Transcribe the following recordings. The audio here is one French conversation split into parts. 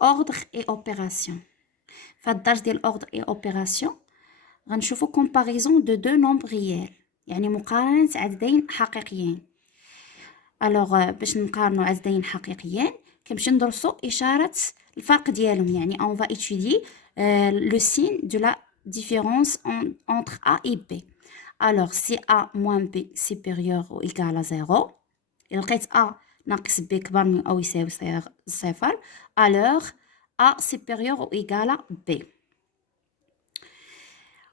ordre et opération. فالدرس ديال ordre et opération غنشوفوا comparaison de deux nombres réels يعني مقارنة عددين حقيقيين. الوغ باش نقارنوا عددين حقيقيين كنمشي ندرسوا إشارة الفرق ديالهم يعني on va étudier le signe de la différence entre A et B. Alors si A moins B supérieur ou égal à 0 إلا لقيت A ناقص B كبر من أو يساوي صفر alors A supérieur ou égal à B.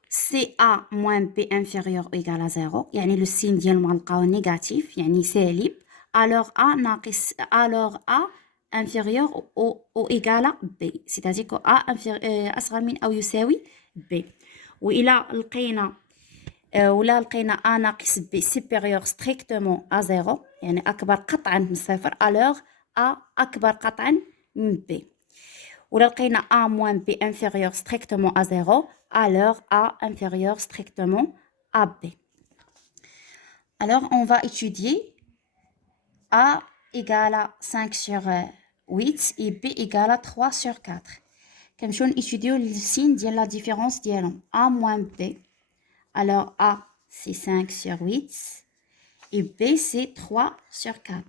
Si A moins B inférieur ou égal à 0 يعني le signe ديالهم غنلقاوه négatif يعني سالب alors A ناقص alors A inférieur ou égal à B c'est-à-dire que A أصغر من أو يساوي B. وإلا لقينا A ناقص B supérieur strictement à 0 يعني أكبر قطعا من صفر alors A أكبر قطعا من B. ولا لقينا A moins B inférieur strictement à 0 alors A inférieur strictement à B. Alors on va étudier A égale à 5 sur 8 et B égale à 3 sur 4. Comme je étudier le signe de la différence ديالهم A moins B. Alors A c'est 5 sur 8 et B c'est 3 sur 4.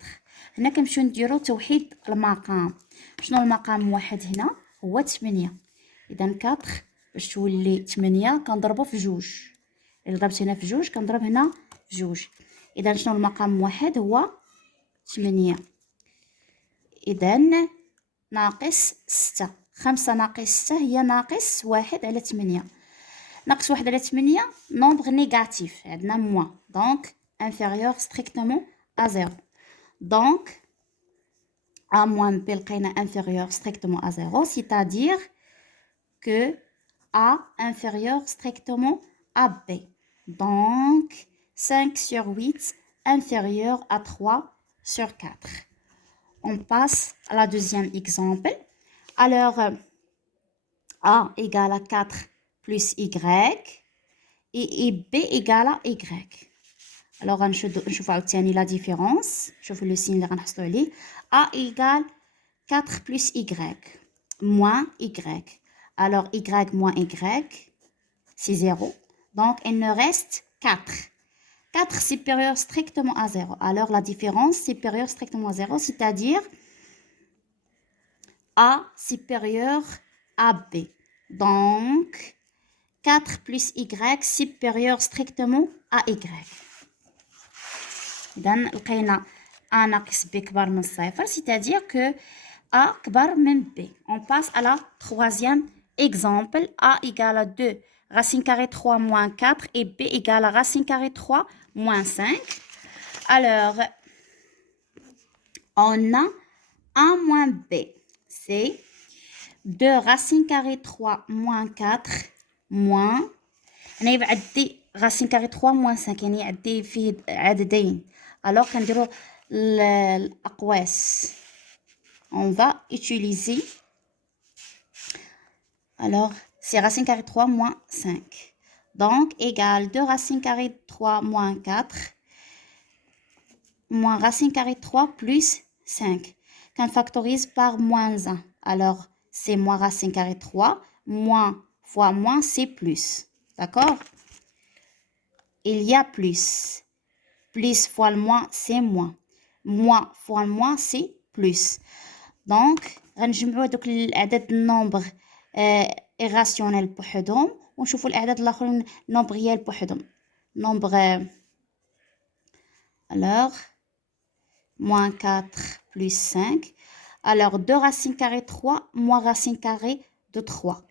هنا كنمشيو نديرو توحيد المقام. شنو المقام واحد هنا هو 8. اذا 4 باش تولي 8 كنضربو في جوج. الا ضربت هنا في جوج كنضرب هنا في جوج. اذا شنو المقام واحد هو 8. اذا ناقص 6. 5 ناقص 6 هي ناقص 1 على 8. ناقص 1 على 8 نومبر نيجاتيف عندنا موان دونك inférieur strictement à 0. Donc A moins B لقينا inférieur strictement à 0 c'est-à-dire que A inférieur strictement à B. Donc 5 sur 8 inférieur à 3 sur 4. On passe à la deuxième exemple. Alors A égale à 4 plus Y et B égale à Y. Alors نشوفوا عاوتاني la différence. شوفوا le signe اللي غنحصلوا عليه. A égale 4 plus Y moins Y. Alors Y moins Y, c'est 0. Donc, il nous reste 4. 4 supérieur strictement à 0. Alors, la différence supérieure strictement à 0, c'est-à-dire A supérieur à B. Donc, 4 plus Y supérieur strictement à Y. Donc, لقينا A ناقص B كبر من صفر, c'est-à-dire que A كبر من B. On passe à la troisième exemple. A égale à 2 racine carrée 3 moins 4 et B égale à racine carrée 3 moins 5. Alors, on a A moins B. C'est 2 racine carrée 3 moins 4 moins أنا يبعدي racine carrée 3 moins 5 يعني يعدي فيه عددين. Alors كنديرو الأقواس. On va utiliser alors c'est racine carrée 3 moins 5. Donc égale 2 racine carrée 3 moins 4 moins racine carrée 3 plus 5. Qu'on factorise par moins 1. Alors c'est moins racine carrée 3 moins fois moins c'est plus. D'accord? Il y a plus. Plus fois le moins c'est moins. Moins fois le moins c'est plus. Donc غنجمعوا دوك الأعداد النومبر irrationnel بوحدهم ونشوفوا الأعداد الآخرين نومبريال بوحدهم. Nombre alors moins 4 plus 5. Alors 2 racine carrée 3 moins racine carrée de 3.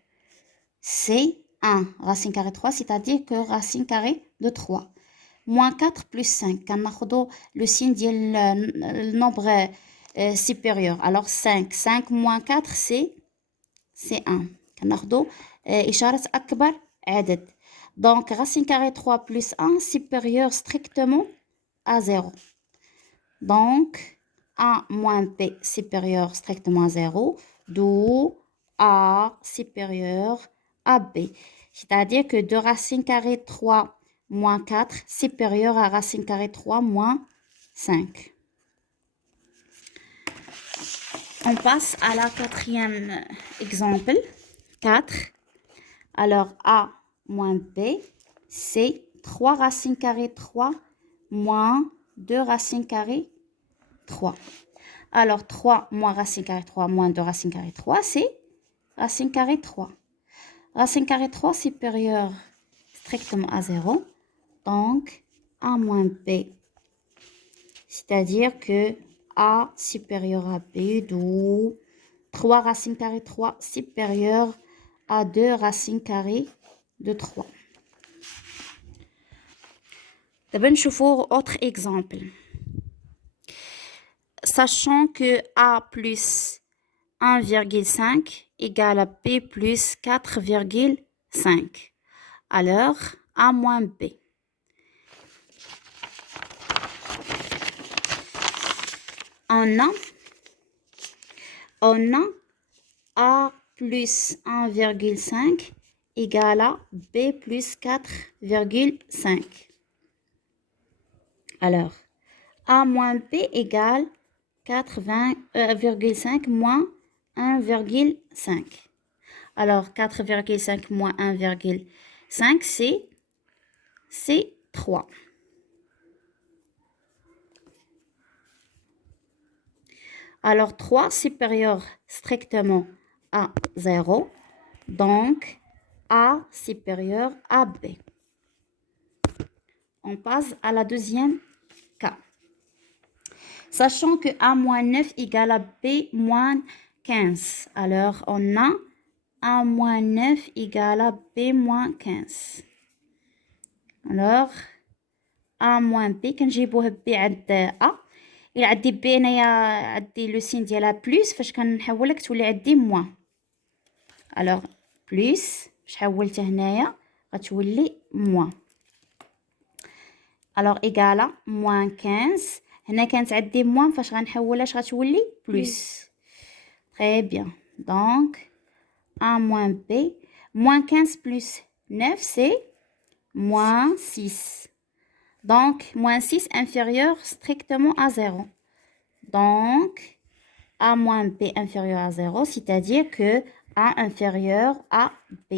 C'est 1 racine carrée 3, c'est-à-dire que racine carrée de 3. Moins 4 plus 5. كناخدو le signe ديال le nombre supérieur. Alors 5. 5 moins 4 c'est 1. كناخدو إشارة أكبر عدد. Donc racine carrée 3 plus 1 supérieur strictement à 0. Donc A moins B supérieur strictement à 0. D'où A supérieur à B. C'est-à-dire que 2 racine carrée 3 moins 4 supérieur à racine carrée 3 moins 5. On passe à la quatrième exemple. 4. Alors, A moins B, c'est 3 racine carrée 3 moins 2 racine carrée 3. Alors, 3 moins racine carrée 3 moins 2 racine carrée 3, c'est racine carrée 3. Racine carrée 3 supérieure strictement à 0. Donc, A moins B. C'est-à-dire que A supérieur à B, d'où 3 racine carrée 3 supérieur à 2 racine carrée de 3. D'abord, nous voyons autre exemple. Sachant que A plus 1,5 égale à B plus 4,5. Alors, A moins B. On a A plus 1,5 égale à B plus 4,5. Alors, A moins B égale 4,5 moins 1,5. Alors, 4,5 moins 1,5, c'est 3. Alors, 3 supérieur strictement à 0. Donc, A supérieur à B. On passe à la deuxième cas. Sachant que A moins 9 égale à B moins 15. Alors, on a A moins 9 égale à B moins 15. Alors, A moins B, كنجيبوه B عند A. إلا عندي B هنايا عندي لو سين ديالها بلوس، فاش كنحولها كتولي عندي موان. Alors, بلوس باش حولتها هنايا غتولي موان. Alors, إيكالا موان 15. هنا كانت عندي موان، فاش غنحولها اش غتولي بلوس. Très bien. Donc, A moins B. Moins 15 plus 9, c'est moins 6. Donc, moins 6 inférieur strictement à 0. Donc, A moins B inférieur à 0, c'est-à-dire que A inférieur à B.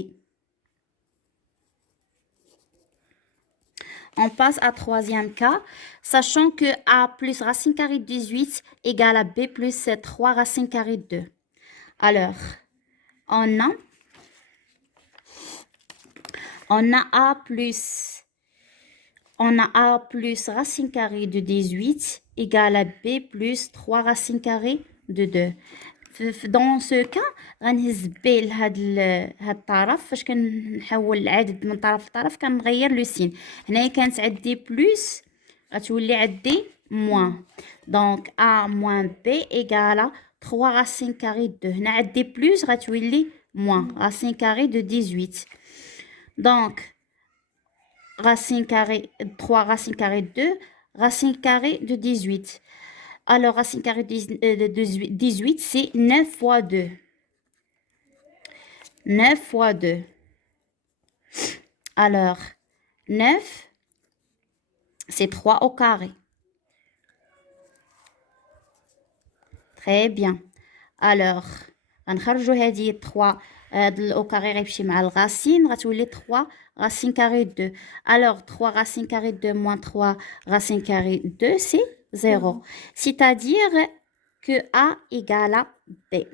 On passe à troisième cas, sachant que A plus racine carrée de 18 égale à B plus 3 racine carrée de 2. Alors, on a A plus racine carrée de 18 égale à B plus 3 racine carrée de 2. Dans ce cas, غنهز B لهاد الطرف. فاش كنحول العدد من طرف لطرف كنغير لو سين. هنايا كانت عندي بلس غتولي عندي موان. دونك A moins B égale 3 racine carrée de 2. هنا عندي بلس غتولي موان racine carrée de 18. Donc, racine carrée 3 racine carrée de 2, racine carrée de 18. Alors, racine carrée de 18, c'est 9 fois 2. 9 fois 2. Alors, 9, c'est 3 au carré. Très bien. Alors, غنخرجوا هذه 3 au carré غيمشي مع الغاسين غتولي 3 racine carrée de 2. Alors, 3 racine carrée de 2 moins 3 racine carrée de 2, c'est 0. C'est-à-dire que A égale à B.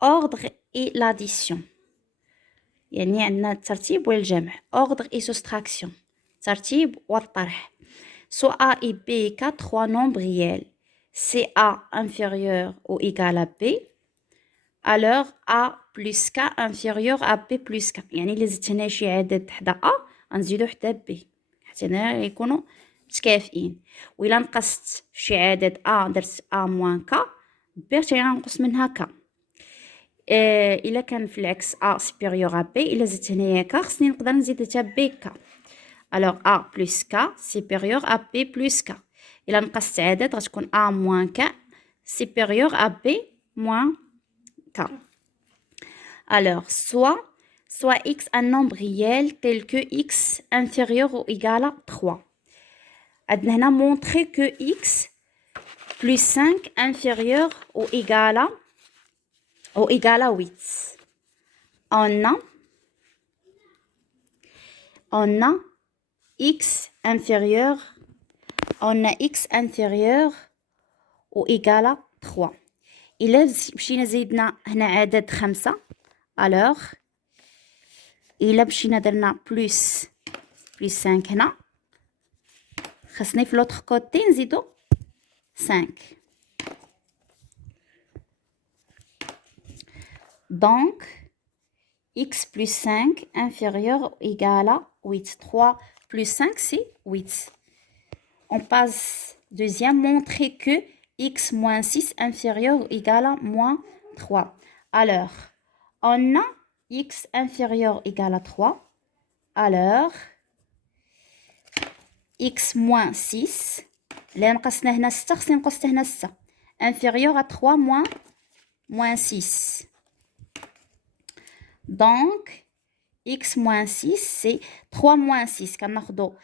Ordre et l'addition. يعني عندنا الترتيب والجمع. Ordre et soustraction. ترتيب والطرح. Soit A et B cas 3 nombres réels. C'est A inférieur ou égal à B. Alors A plus K inférieur à B plus K. يعني إلا زدت هنا شي عدد حدا A غنزيدو حدا B حتى هنا يكونوا متكافئين. وإلا نقصت شي عدد A درت A moins K B حتى غنقص منها K. إلا كان في العكس A supérieur à B إلا زدت هنايا K خصني نقدر نزيد حتى B K. Alors A plus K supérieur à B plus K. إلا نقصت عدد غتكون A moins K supérieur à B moins K. Alors, soit X un nombre réel tel que X inférieur ou égal à 3. عندنا هنا montrer que x plus 5 inférieur ou égal à 8. On a x inférieur ou égal à 3. إلا مشينا زيدنا هنا عدد 5 alors إلا مشينا درنا plus 5 هنا خاصني في l'autre côté نزيدو 5. Donc x plus 5 inférieur ou égal à 8. 3 plus 5 c'est 8. On passe deuxième, montrer que x moins 6 inférieur ou égal à moins 3. Alors, on a x inférieur ou égal à 3. Alors, x moins 6. Là, نقصنا هنا 6 خصني نقص هنا 6. Inférieur à 3 moins 6. Donc, x moins 6, c'est 3 moins 6. كناخدو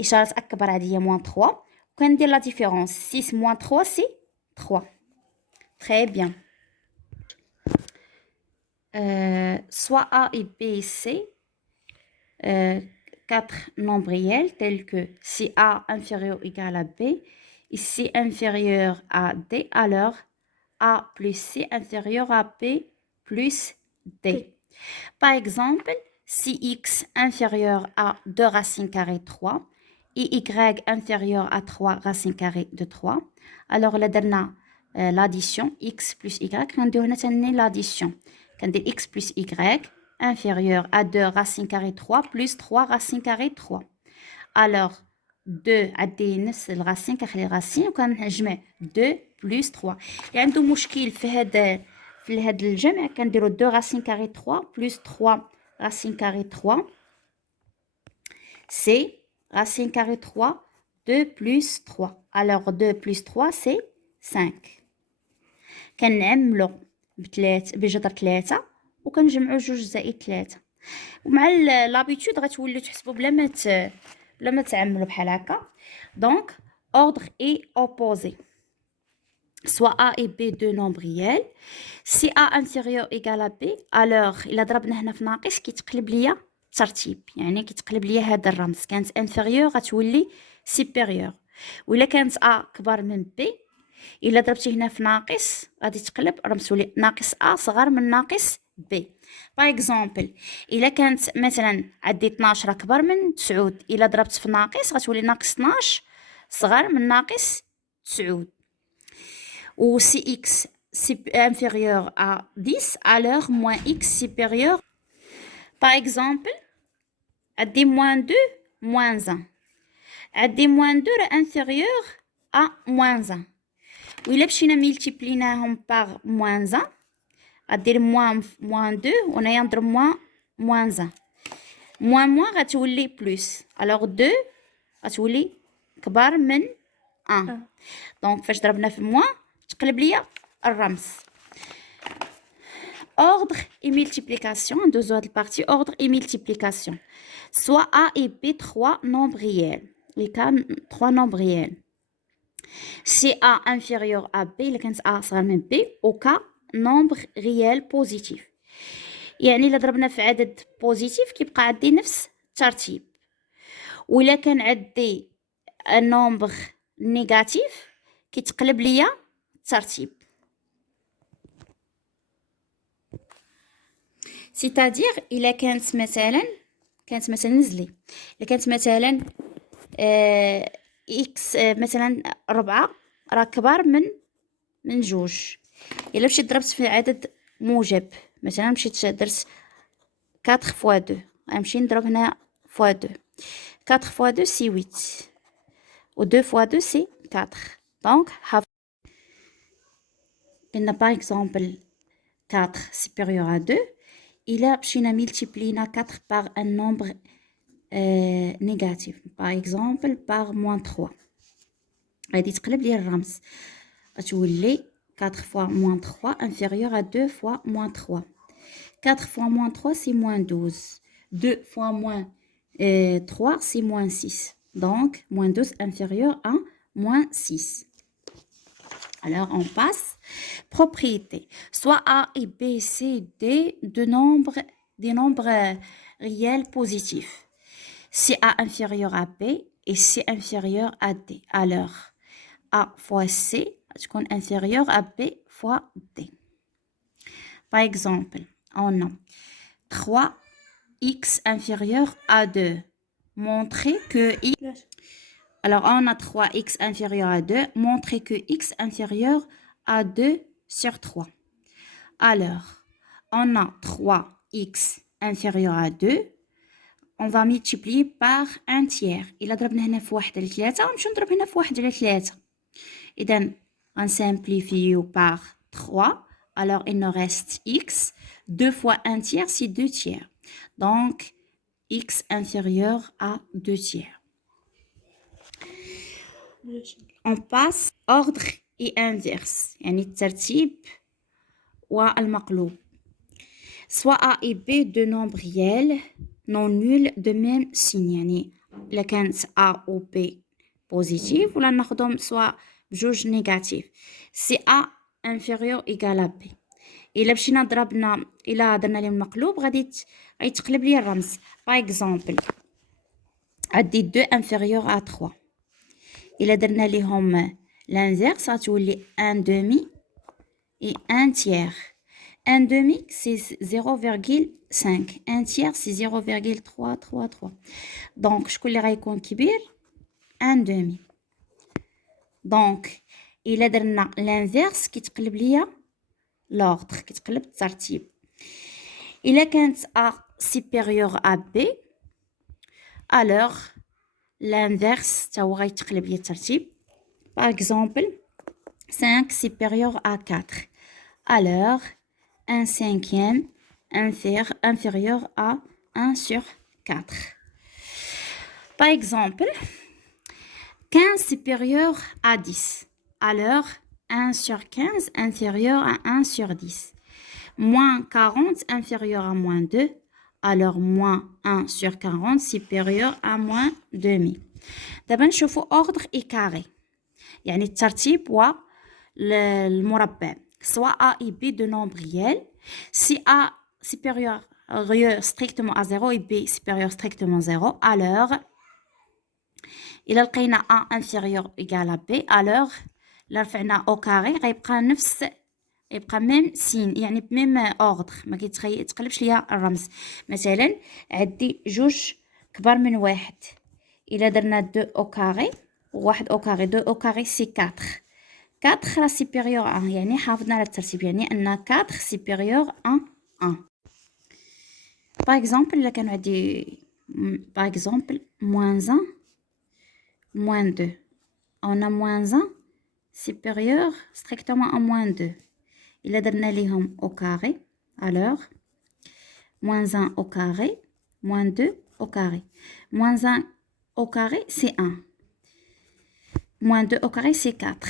إشارة أكبر عادية moins 3. وكندير la différence. 6 moins 3, c'est 3. Très bien. Soit A et B et C, 4 nombres réels tels que si A inférieur ou égal à B et C inférieur à D, alors A plus C inférieur à B plus D. Par exemple, si x inférieur à 2 racines carrées 3 et y inférieur à 3 racines carrées de 3, alors là درنا l'addition x plus y, كنديرو هنا تاني l'addition. كندير x plus y inférieur à 2 racines carrées 3 plus 3 racines carrées 3. Alors 2 عندي نفس الراسين كنخلي راسين وكنجمع 2 plus 3. اللي عنده مشكل في هذا الجمع كنديرو 2 racines carrées 3 plus 3 racines carrées 3. C'est racine carrée 3, 2 plus 3. Alors 2 plus 3 c'est 5. كنعملو بجذر 3 وكنجمعو 2 زائد 3. ومع لابيتود غتوليو تحسبوا بلا ما تعملوا بحال هكا. Donc ordre est opposé. Soit A et B deux nombres réels. Si A inférieur égal à B, alors إلا ضربنا هنا في ناقص كيتقلب ليا الترتيب، يعني كيتقلب ليا هذا الرمز. كانت inférieur غتولي supérieur. وإلا كانت A كبر من B، إلا ضربتي هنا في ناقص غادي تقلب الرمز تولي ناقص A صغر من ناقص B. باغ اكزومبل إلا كانت مثلا عندي 12 كبر من 9، إلا ضربت في ناقص غتولي ناقص 12 صغر من ناقص 9. Ou si x inférieur à 10, alors moins x supérieur. Par exemple, à des moins 2, moins 1. À des moins 2 inférieur à moins 1. Ou il a multiplié par moins 1. À dire moins 2, on a entre moins 1. Moins va تولي plus. Alors 2 غتولي كبر من 1. Donc فاش ضربنا في moins تقلب ليا الرمز. Ordre et multiplication, deuxième partie, ordre et multiplication. Soit A et B, 3 nombres réels. Les cas, 3 nombres réels. Si A inférieur à B, le cas A sera même B, au cas nombre réel positif. يعني إلا ضربنا في عدد بوزيتيف كيبقى عندي نفس الترتيب. وإلا كان عندي النومبر نيجاتيف كيتقلب ليا الترتيب. C'est-à-dire إلا كانت مثلا نزلي إلا كانت مثلا إكس مثلا 4 راه كبر من 2. إلا مشيت ضربت في عدد موجب مثلا مشيت درت 4 fois 2 غنمشي نضرب هنا fois 2. 4 fois 2 c'est 8 و 2 fois 2 c'est 4. Donc قلنا par exemple 4 supérieur à 2. إلا مشينا ملتيبلينا 4 par un nombre négatif, par exemple par moins 3, غادي تقلب لي الرمز غتولي 4 fois moins 3 inférieur à 2 fois moins 3. 4 fois moins 3 c'est moins 12. 2 fois moins 3 c'est moins 6. Donc, moins 2 inférieur à moins 6. Alors, on passe. Propriété. Soit A et B, C, D des nombres réels positifs. Si A inférieur à B et C inférieur à D. Alors, A fois C تكون inférieur à B fois D. Par exemple, on a 3x inférieur à 2. Montrer que x... Alors, on a 3x inférieur à 2. Montrer que x inférieur à 2 sur 3. Alors, on a 3x inférieur à 2. On va multiplier par 1 tiers. إلا ضربنا هنا في 1 على 3 ونمشيو نضرب هنا في 1 على 3. إذن غنسامبليفيو par 3. Alors, il nous reste x. 2 fois 1 tiers, c'est 2 tiers. Donc, x inférieur à 2 tiers. On passe ordre et inverse. يعني الترتيب والمقلوب. Soit A et B de nombres réels non nuls de même signe. يعني إلا كانت A ou B positif ولا ناخدهم soit بجوج négatif. Si A inférieur égal à B. إلا مشينا ضربنا إلا درنا لهم المقلوب غادي يتقلب لي الرمز. Par exemple عندي 2 inférieur à 3. إلا درنا لهم l'inverse غتولي 1 demi et 1 tiers. 1 demi, c'est 0,5. 1 tiers, c'est 0,333. Donc, je vais يكون كبير 1 demi. Donc, إلا درنا l'inverse كيتقلب ليا l'ordre, كيتقلب الترتيب. إلا كانت A supérieur à B, alors l'inverse تا هو غيتقلب ليا الترتيب. Par exemple, 5 supérieur à 4. Alors, 1 cinquième inférieur à 1 sur 4. Par exemple, 15 supérieur à 10. Alors, 1 sur 15 inférieur à 1 sur 10. Moins 40 inférieur à moins 2. Alors, moins 1 sur 40 supérieur à moins demi. دابا نشوفوا ordre et carré. يعني الترتيب والمربع. Soit A et B de nombres réels. Si A supérieur strictement à 0 et B supérieur strictement à 0, alors, إلا لقينا A inférieur égal à B, alors, إلا رفعنا au carré غيبقى نفس يبقى ميم سين يعني بميم اوردر ما كيتقلبش ليا الرمز. مثلا عندي جوج كبر من واحد. إلا درنا 2 au carré وواحد au carré 2 au carré سي 4. 4 راه supérieur à 1 يعني حافظنا على الترتيب يعني أن 4 supérieur à 1. Par exemple إلا كان عندي par exemple moins 1 moins 2. On a moins 1 supérieur strictement à moins 2. إلا درنا ليهم au carré alors moins 1 au carré moins 2 au carré. Moins 1 au carré c'est 1. Moins 2 au carré c'est 4.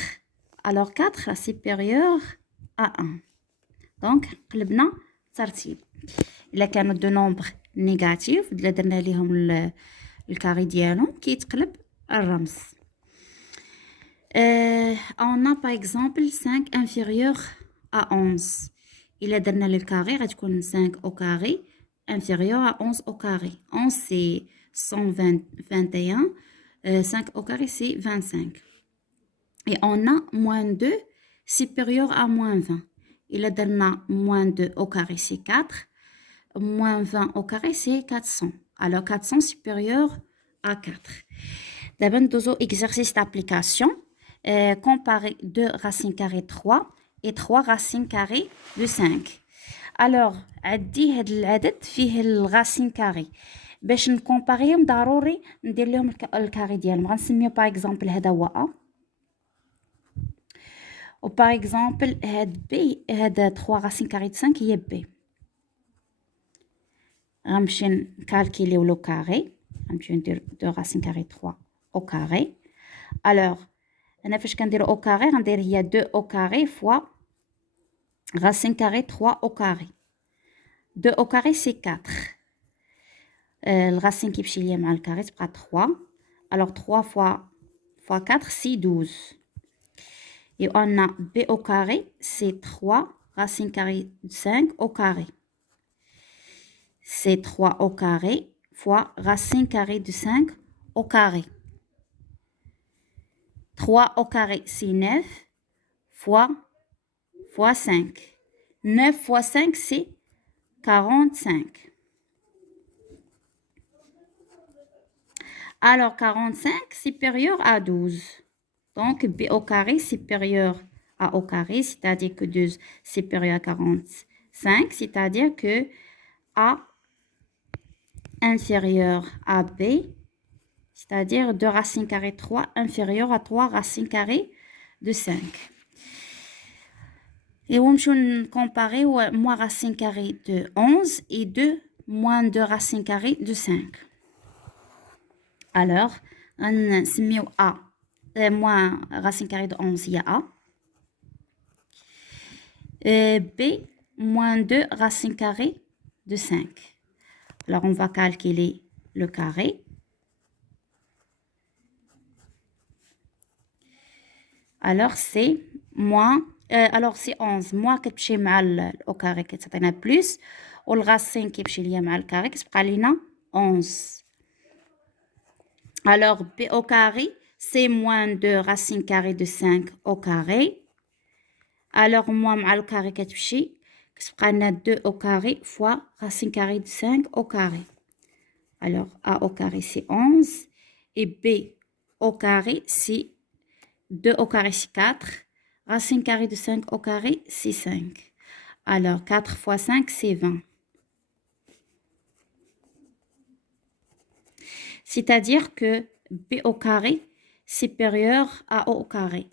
Alors 4 supérieur à 1. Donc قلبنا ترتيب. إلا كانوا دو نومبر نيجاتيف إلا درنا ليهم الكاري ديالهم كيتقلب الرمز. On a par exemple 5 inférieur à 11. إلا درنا للكاري غتكون 5 au carré inférieur à 11 au carré. 11 c'est 121. 5 au carré c'est 25. Et on a moins 2 supérieur à moins 20. إلا درنا moins 2 au carré c'est 4. Moins 20 au carré c'est 400. Alors 400 supérieur à 4. D'abord ندوزو exercice d'application. Comparer 2 racines carrées 3 et 3 racines carrées de 5. Alors عندي هاد العدد فيه الراسين كاري باش نكومباريهم ضروري ندير لهم الكاري ديالهم. غنسميو باغ اكزومبل هذا هو ا و باغ اكزومبل هاد بي هاد 3 راسين كاري 5 هي بي. غنمشي نكالكيليو لو كاري غنمشيو ندير 2 راسين كاري 3 او كاري. الوغ انا فاش كنديرو او كاري غندير هي 2 او كاري فوا racine carrée 3 au carré. 2 au carré c'est 4. Le racine qui بشي ليا مع الكاري تبقى 3. Alors 3 fois 4, c'est 12. Et on a b au carré, c'est 3 racine carrée de 5 au carré. C'est 3 au carré fois racine carrée de 5 au carré. 3 au carré, c'est 9 fois 5. 9 fois 5, c'est 45. Alors, 45 supérieur à 12. Donc, b au carré supérieur à a au carré, c'est-à-dire que 2 supérieur à 45, c'est-à-dire que a inférieur à b, c'est-à-dire 2 racines carrées de 3 inférieur à 3 racines carrées de 5. Et on va comparer moins racine carrée de 11 et 2 moins 2 racines carrées de 5. Alors, on se met A. Moins racine carrée de 11, il y a A. B, moins 2 racine carrée de 5. Alors, on va calculer le carré. Alors, c'est moins... alors, c'est 11. Moins que tu mal au carré, que ça t'en plus. Ou le racine qui est lié mal au carré, qui est 11. Alors, b au carré, c'est moins 2 racine carrée de 5 au carré. Alors, moins le carré qui est 2 au carré fois racine carrée de 5 au carré. Alors, a au carré, c'est 11. Et b au carré, c'est 2 au carré, c'est 4. Racine carrée de 5 au carré, c'est 5. Alors, 4 fois 5, c'est 20. C'est-à-dire que b au carré supérieur à a au carré.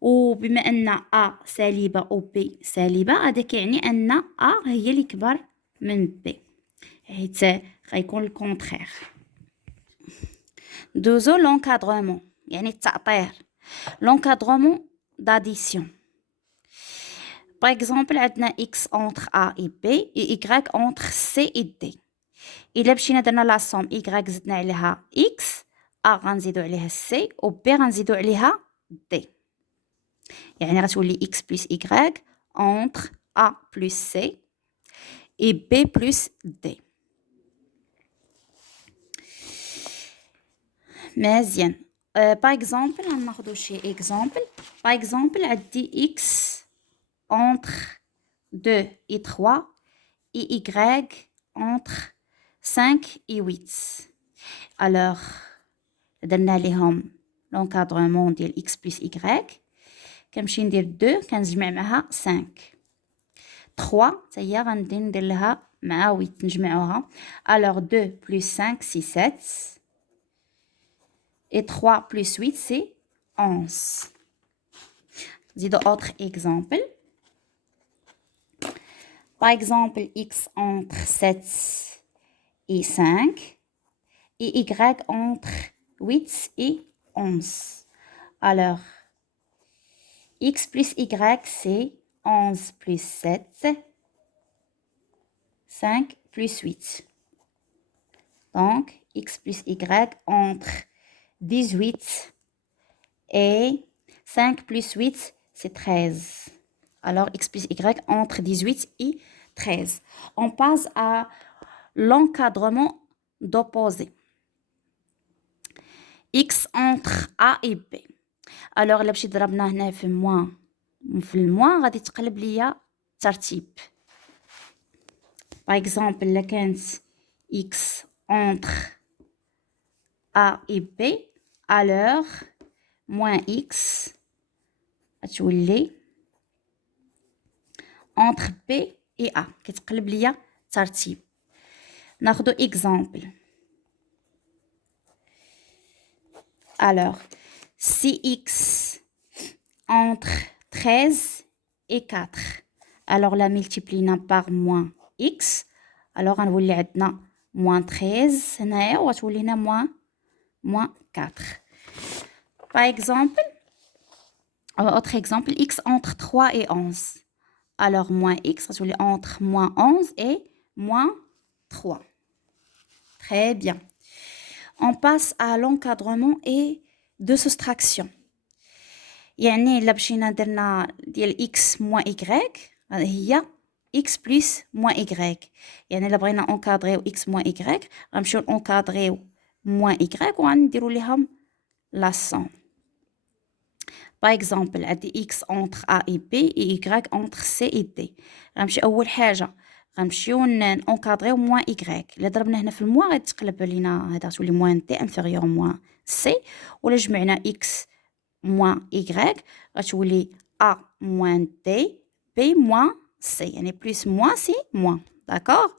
وبما أن A سالبة و B سالبة هذا كيعني أن A هي اللي كبر من B حيت غيكون الكونترير. دوزو لونكادرومون يعني التأطير. لونكادرومون d'addition. Par exemple عندنا X entre A et B et Y entre C et D. إلا مشينا درنا لا سوم Y زدنا عليها X A غنزيدو عليها C و B غنزيدو عليها D. يعني غتولي X plus Y entre A plus C et B plus D. مزيان. Par exemple, غناخدو شي exemple. Par exemple, عندي X entre 2 et 3 et Y entre 5 et 8. Alors, درنا ليهم l'encadrement ديال X plus Y. كنمشي ندير 2 كنجمع معها 5. 3 حتى هي غندير ندير لها مع 8 نجمعوها. Alors 2 plus 5 c'est 7 et 3 plus 8 c'est 11. نزيدو autre exemple. Par exemple X entre 7 et 5 et Y entre 8 et 11. Alors X plus Y, c'est 11 plus 7, 5 plus 8. Donc, X plus Y entre 18 et 5 plus 8, c'est 13. Alors, X plus Y entre 18 et 13. On passe à l'encadrement d'opposé. X entre A et B. Alors الا مشيت ضربنا هنا في الموان غادي تقلب ليا الترتيب. باغ اكزومبل الا كانت x entre a et b alors moins x غتولي entre b et a كتقلب ليا الترتيب. ناخدو اكزومبل. Alors si x entre 13 et 4, alors la multiplie par moins x, alors on va avoir moins 13, هنايا وتولي لنا moins 4. Par exemple, autre exemple, x entre 3 et 11. Alors moins x, ça va entre moins 11 et moins 3. Très bien. on passe à l'encadrement et de soustraction. يعني إلا مشينا درنا ديال x moins y هي x plus moins y. يعني إلا بغينا اونكادريو x moins y غنمشيو اونكادريو moins y وغنديرو ليهم la somme. Par exemple عندي x entre a et b et y entre c et d. غنمشي أول حاجة غنمشيو نونكادريو moins y. إلا ضربنا هنا في الموا غيتقلب لينا هذا تولي moins d inférieur moins c. ولا جمعنا x moins y غتولي a moins d b moins c. يعني plus moins c'est moins. D'accord.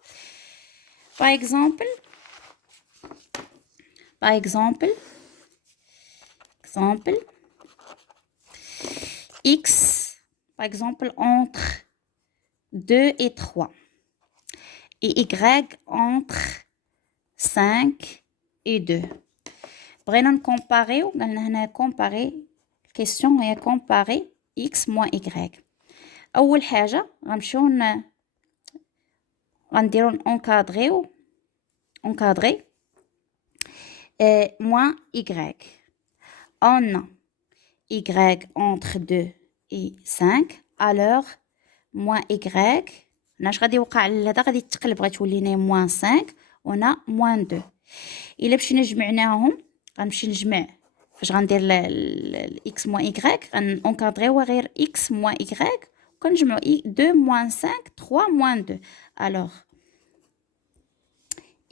Par exemple x par exemple entre 2 et 3 et y entre 5 et 2. بغينا نكومباريو قالنا هنا كومباري الكيسيون هي كومباري x moins y. اول حاجه غنمشيو غنديرو اونكادري moins y. On a y entre 2 et 5 alors moins y هنا غادي يوقع هذا غادي تقلب غتولي لنا moins 5 وهنا moins 2. الا مشينا جمعناهم غنمشي نجمع فاش غندير x moins y غنونكادريو غير x moins y وكنجمعو 2 moins 5 3 moins 2. alors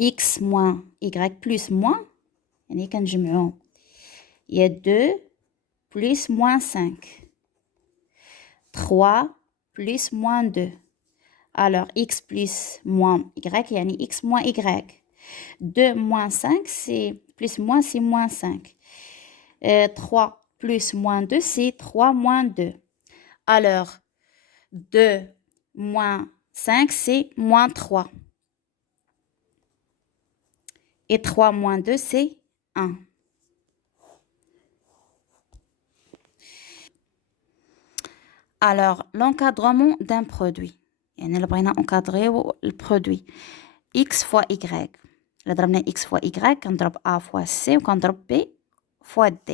x moins y plus moins يعني كنجمعو il y a 2 plus moins 5 3 plus moins 2. alors x plus moins y يعني x moins y. 2 moins 5 c'est plus moins c'est moins 5. 3 plus moins 2 c'est 3 moins 2. alors 2 moins 5 c'est moins 3. et 3 moins 2 c'est 1. alors l'encadrement d'un produit يعني اللي بغينا نكادريو البرودوي x fois y. إلا ضربنا x fois y كنضرب a fois c وكنضرب b fois d.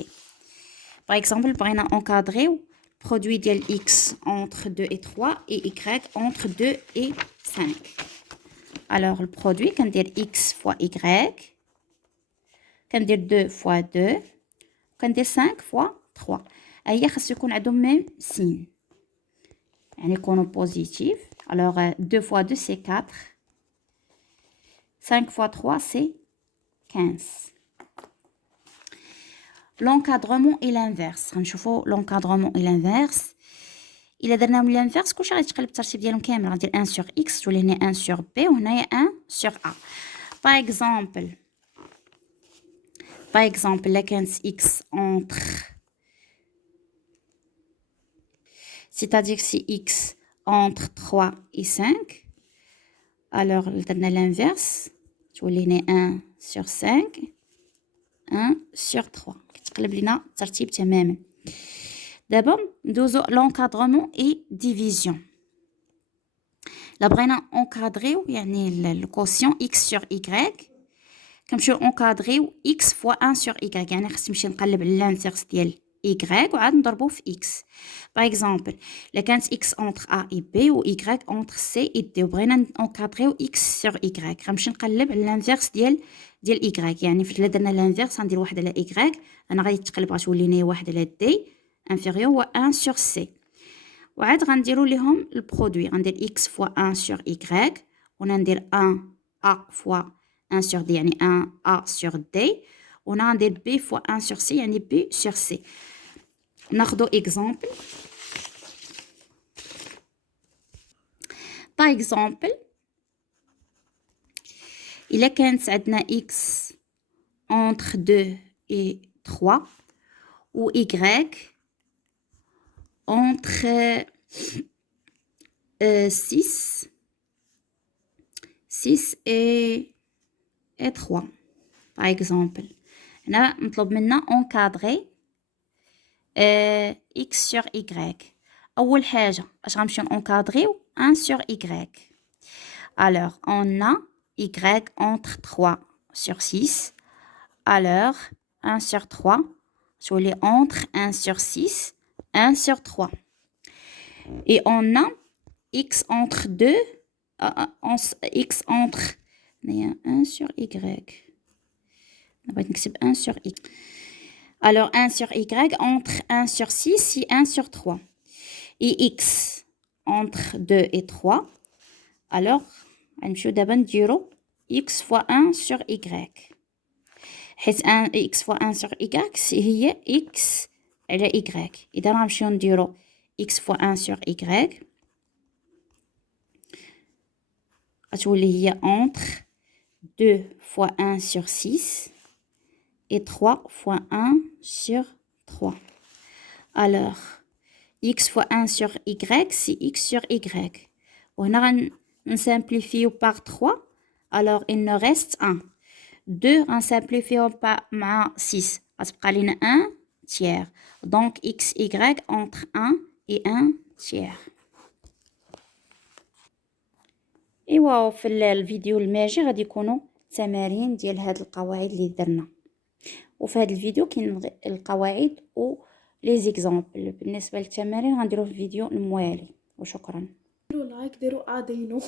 par exemple بغينا نكادريو produit ديال x entre 2 et 3 et y entre 2 et 5. alors le produit كندير x fois y كندير 2 fois 2 كندير 5 fois 3. هي خاصو يكون عندهم ميم سين يعني يكونوا بوزيتيف. alors 2 fois 2 c'est 4 5 fois 3 c'est 15. l'encadrement et l'inverse غنشوفوا l'encadrement et l'inverse. الا درناهم l'inverse كلشي غيتقلب الترتيب ديالهم كامل غندير 1 sur x تولي هنا 1 sur b وهنايا 1 sur a. par exemple لا كانت x entre c'est-à-dire si x entre 3 et 5 alors درنا l'inverse تولي هنا 1 sur 5 1 sur 3 كتقلب لنا الترتيب تماما. دابا ندوزو l'encadrement et division. لا بغينا اونكادريو يعني الكوسيون x sur y كنمشيو اونكادريو x fois 1 sur y يعني خصني نمشي نقلب على الانفيرس ديال y وعاد نضربو في x. par exemple لا كانت x entre a et b و y entre c et d وبغينا نكادريو x sur y غنمشي نقلب على الانفيرس ديال y يعني فاش درنا الانفيرس غندير واحد على y انا غادي تقلب غتولي لنا واحد على d inférieur و 1 sur c وعاد غنديرو ليهم البرودوي غندير x fois 1 sur y وغندير 1 a fois 1 sur d يعني 1 a sur d وهنا غندير b fois 1 sur c يعني b sur c. ناخدو exemple. par exemple إلا كانت عندنا x entre 2 et 3 ou y entre 6 et 3 par exemple هنا مطلوب منا encadrer x sur y. أول حاجة اش غنمشيو نكادريو 1 sur y. alors on a y entre 3 sur 6 alors 1 sur 3 تولي entre 1 sur 6 1 sur 3 et on a x entre 2 x entre 1 sur y بغيت نكتب 1 sur y alors 1 sur y entre 1 sur 6 et 1 sur 3 et x entre 2 et 3 alors غنمشيو دابا نديرو x fois 1 sur y حيت x fois 1 sur y هي x على y إذا غنمشيو نديرو x fois 1 sur y غتولي هي entre 2 fois 1 sur 6 et 3 fois 1 sur 3 alors x fois 1 sur y c'est x sur y وهنا غنسامبليفيو par 3 alors il nous reste 1 2 غنسامبليفيو مع 6 غتبقى لينا 1 tiers donc xy entre 1 et 1 tiers ايوا في الفيديو الماجي غادي يكونوا تمارين ديال هاد القواعد اللي درنا وفي هاد الفيديو كاين القواعد و لي زيكزامبل بالنسبه للتمارين غنديروه في الفيديو الموالي وشكرا ديروا لايك ديروا ادينو